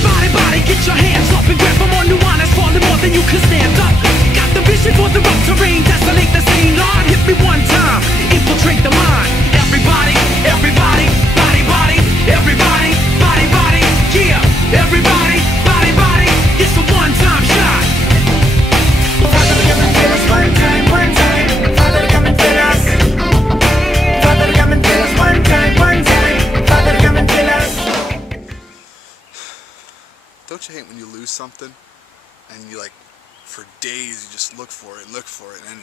Everybody, get your hands up and grab them on new honest, falling more than you can stand up. Got the vision for the rough terrain, desolate the scene. Lord, hit me one time, infiltrate the mind. Everybody, everybody, body, body, everybody, body, body, yeah. Everybody, body, body, it's a one-time shot. Father, come and fill us one time, one time. Father, come and fill us. Father, come and fill us one time, one time. Father, come and fill us. Don't you hate when you lose something and you like, for days you just look for it, and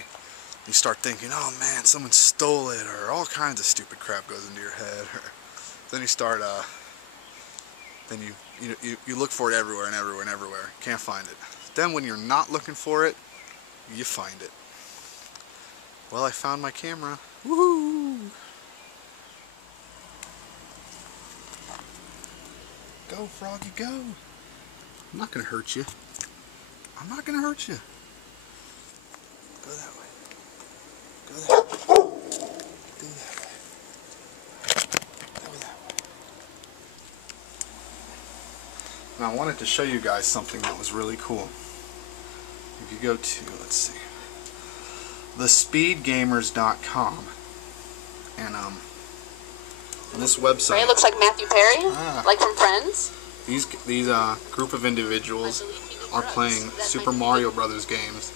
you start thinking, oh man, someone stole it, or all kinds of stupid crap goes into your head. Or then you start, then you look for it everywhere and everywhere and everywhere. Can't find it. Then when you're not looking for it, you find it. Well, I found my camera. Woohoo! Go, Froggy, go! I'm not gonna hurt you. I'm not gonna hurt you. Go that way. Go that way. Go that way. Go that way. Now I wanted to show you guys something that was really cool. If you go to, let's see, thespeedgamers.com, and this website. Ray looks like Matthew Perry, like from Friends. These group of individuals are playing Super Mario Brothers games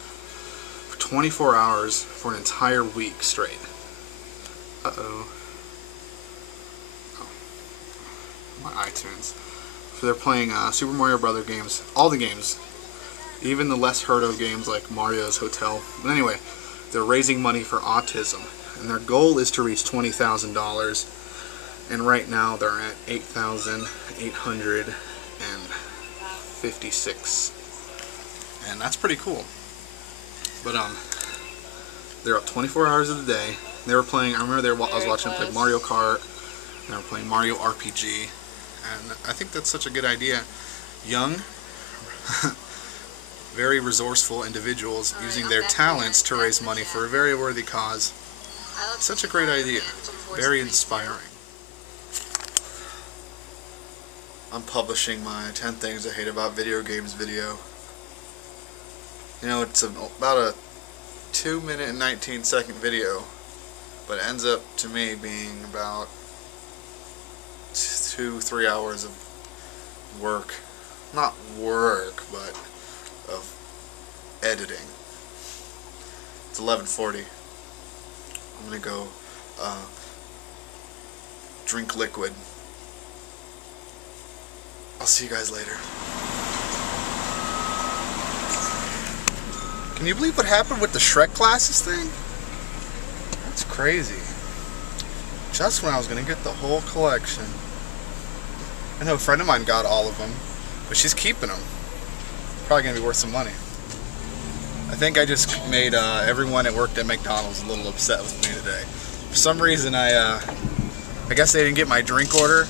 for 24 hours for an entire week straight. Uh-oh. Oh. My iTunes. So they're playing Super Mario Brothers games, all the games, even the less heard of games like Mario's Hotel. But anyway, they're raising money for autism, and their goal is to reach $20,000. And right now they're at 8,856, and that's pretty cool. But they're up 24 hours of the day. They were playing. I remember I was watching them play Mario Kart. And they were playing Mario RPG, and I think that's such a good idea. Young, very resourceful individuals using their talents to raise money for a very worthy cause. Such a great idea. Very inspiring. I'm publishing my 10 Things I Hate About Video Games video. You know, it's about a 2-minute and 19-second video, but it ends up to me being about 2-3 hours of work. Not work, but of editing. It's 11:40. I'm gonna go drink liquid. I'll see you guys later. Can you believe what happened with the Shrek Glasses thing? That's crazy. Just when I was going to get the whole collection. I know a friend of mine got all of them, but she's keeping them. Probably going to be worth some money. I think I just made everyone that worked at McDonald's a little upset with me today. For some reason, I guess they didn't get my drink order.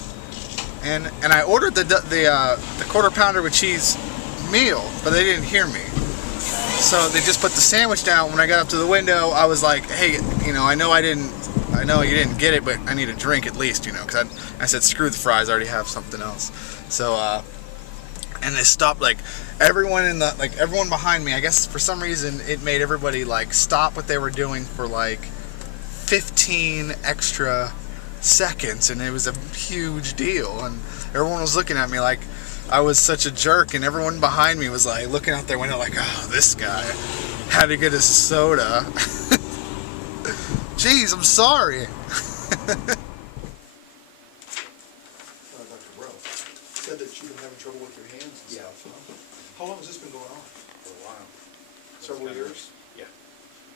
And I ordered the quarter pounder with cheese meal, but they didn't hear me. So they just put the sandwich down. When I got up to the window, I was like, "Hey, you know, I know you didn't get it, but I need a drink at least, you know." Because I said, "Screw the fries, I already have something else." So and they stopped, like everyone everyone behind me. I guess for some reason it made everybody like stop what they were doing for like 15 extra seconds, and it was a huge deal, and everyone was looking at me like I was such a jerk, and everyone behind me was like looking out their window like, oh, this guy had to get his soda. Jeez, I'm sorry. Dr. Rowe said that you've been having trouble with your hands and stuff, huh? How long has this been going on? For a while. Several years? Yeah.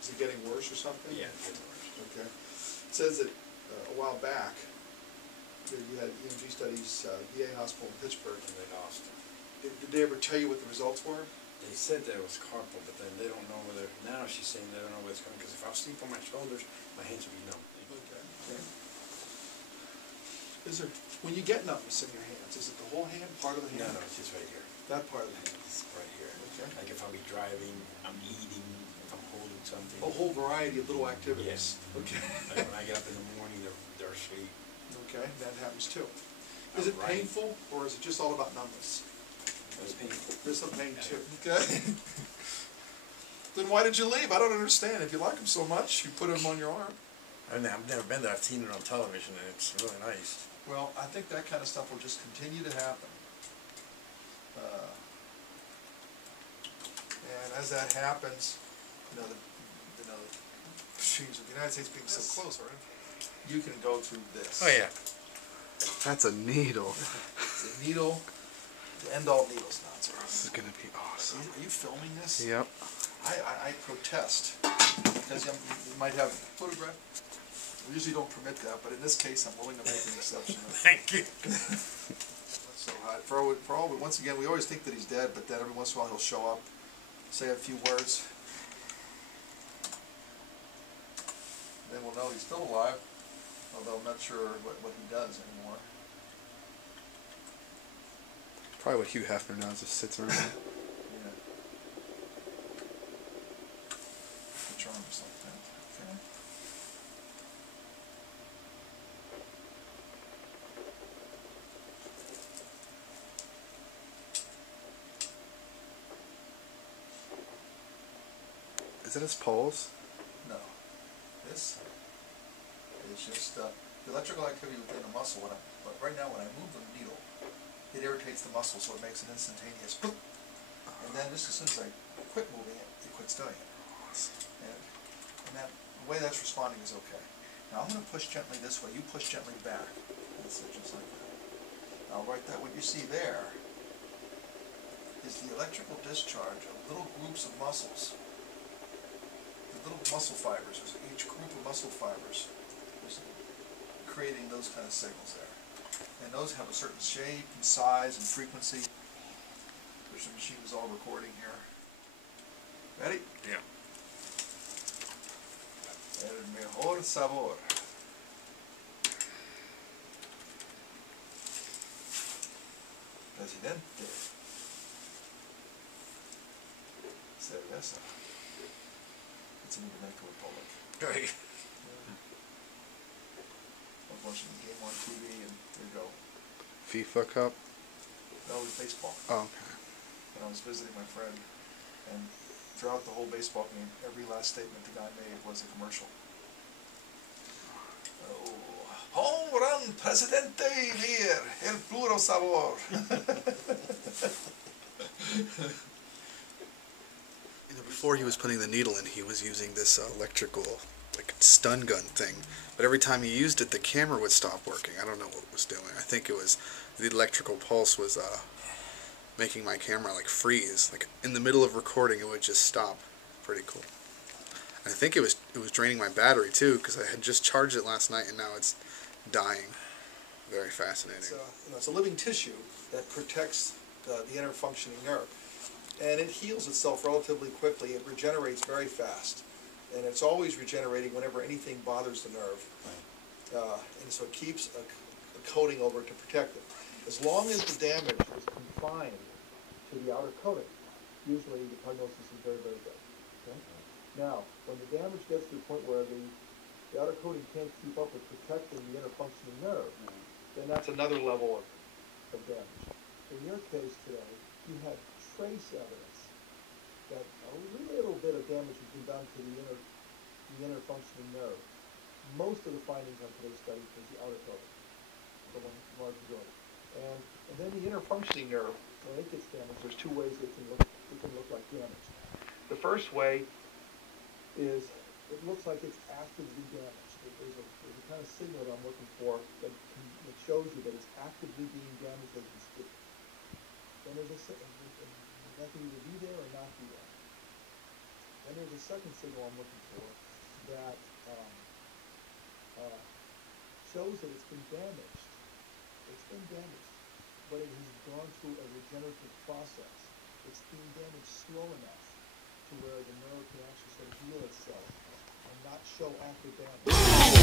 Is it getting worse or something? Yeah, it's getting worse. Okay. It says that a while back that you had EMG studies, VA hospital in Pittsburgh. And they lost. Did they ever tell you what the results were? They said that it was carpal, but then they don't know whether, now she's saying they don't know where it's going, because if I sleep on my shoulders, my hands will be numb. Okay. Is there, when you get numbness in your hands, is it the whole hand, part of the hand? No, it's just right here. That part of the hand? It's right here. Okay. Like if I'll be driving, I'm eating, if I'm holding something. A whole variety of little activities. Yes. Okay. Like when I get up in the morning, they're asleep. Okay, that happens too. Is it painful, or is it just all about numbness? That's painful. There's some pain too. Okay. Then why did you leave? I don't understand. If you like him so much, you put him on your arm. I've never been there. I've seen it on television, and it's really nice. Well, I think that kind of stuff will just continue to happen. And as that happens, geez, with the United States being so close, right? You can go through this. Oh yeah. That's a needle. It's a needle. The end all needles now. This is gonna be awesome. Are you filming this? Yep. I protest because you might have a photograph. We usually don't permit that, but in this case, I'm willing to make an exception. Thank you. So for all, once again, we always think that he's dead, but then every once in a while he'll show up, say a few words, then we'll know he's still alive. Although I'm not sure what he does anymore. Probably what Hugh Hefner does, just sits around. Yeah. The charms like that. Okay. Is it his pulse? No. This is just the electrical activity within the muscle. But right now, when I move the needle, it irritates the muscle, so it makes an instantaneous boop. And then just as soon as I quit moving it, it quits doing it. And that, the way that's responding is okay. Now I'm going to push gently this way. You push gently back. That's it, just like that. Now right there, what you see there is the electrical discharge of little groups of muscles. The little muscle fibers. There's each group of muscle fibers is creating those kind of signals there. And those have a certain shape and size and frequency. There's some machines all recording here. Ready? Yeah. El mejor sabor. Presidente. Cerveza. It's in the Dominican Republic. Right. I was watching the game on TV, and there you go. FIFA Cup? No, it was baseball. Oh, okay. And I was visiting my friend, and throughout the whole baseball game, every last statement the guy made was a commercial. Oh, home run, Presidente Vir, el puro sabor. Before he was putting the needle in, he was using this electrical, like stun gun thing. But every time he used it, the camera would stop working. I don't know what it was doing. I think it was the electrical pulse was making my camera like freeze. Like in the middle of recording, it would just stop. Pretty cool. And I think it was draining my battery too, because I had just charged it last night and now it's dying. Very fascinating. It's a living tissue that protects the inner functioning nerve. And it heals itself relatively quickly. It regenerates very fast. And it's always regenerating whenever anything bothers the nerve. And so it keeps a coating over it to protect it. As long as the damage is confined to the outer coating, usually the prognosis is very, very good. Okay? Now, when the damage gets to the point where the outer coating can't keep up with protecting the inner functioning nerve, then that's another level of damage. In your case today, you had trace evidence that a little bit of damage has been done to the inner functioning nerve. Most of the findings on today's study was the outer coating, the large majority. And then the inner functioning nerve, when it gets damaged, there's two ways it can look like damage. The first way is it looks like it's actively damaged. There's a kind of signal that I'm looking for that shows you that it's actively being damaged as we speak. Then there's that can either be there or not be there. Then there's a second signal I'm looking for that shows that it's been damaged. It's been damaged, but it has gone through a regenerative process. It's being damaged slow enough to where the nerve can actually sort of heal itself and not show active damage.